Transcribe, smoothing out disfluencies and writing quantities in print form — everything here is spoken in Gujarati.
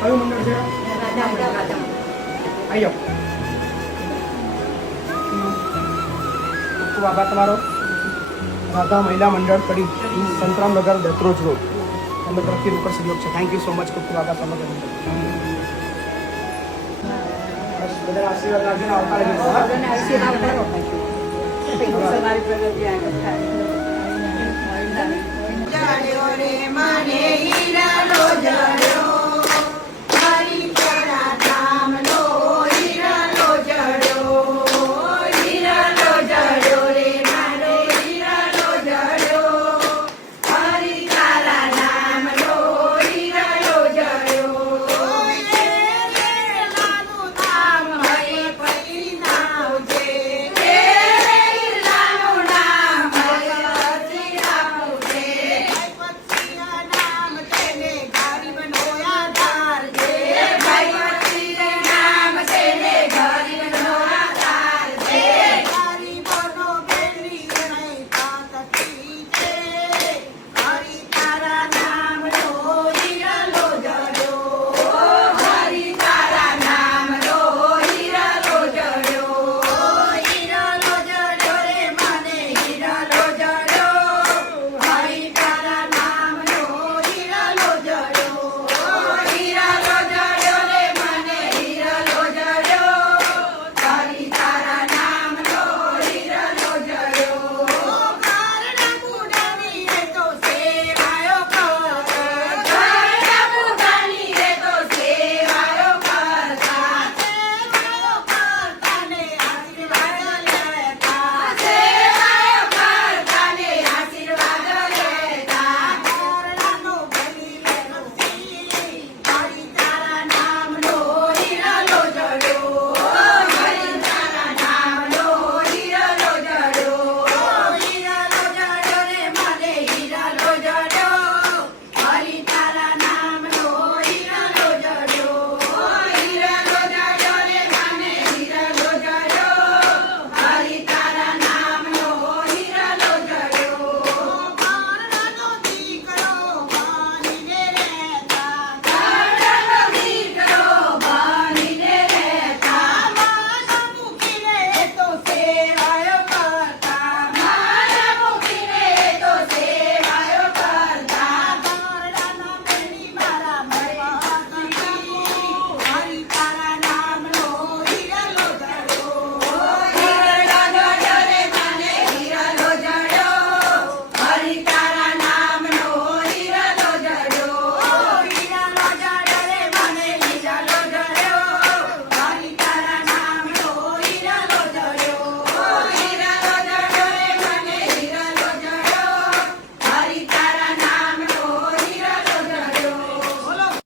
કયું મંડળ છે? આયો ખૂબ આભાર તમારો. રાધા મહિલા મંડળ કડી, સંતરામનગર, દત્રોજ રોડ, અમે તરફથી રોકડ સહયોગ છે. Thank you so much. ખૂબ ખૂબ આભાર સમગ્ર મંડળ. બસ બધા આશીર્વાદ રાખજો ને આવતા રહેજો. તમારી પ્રગતિ આગળ થાય.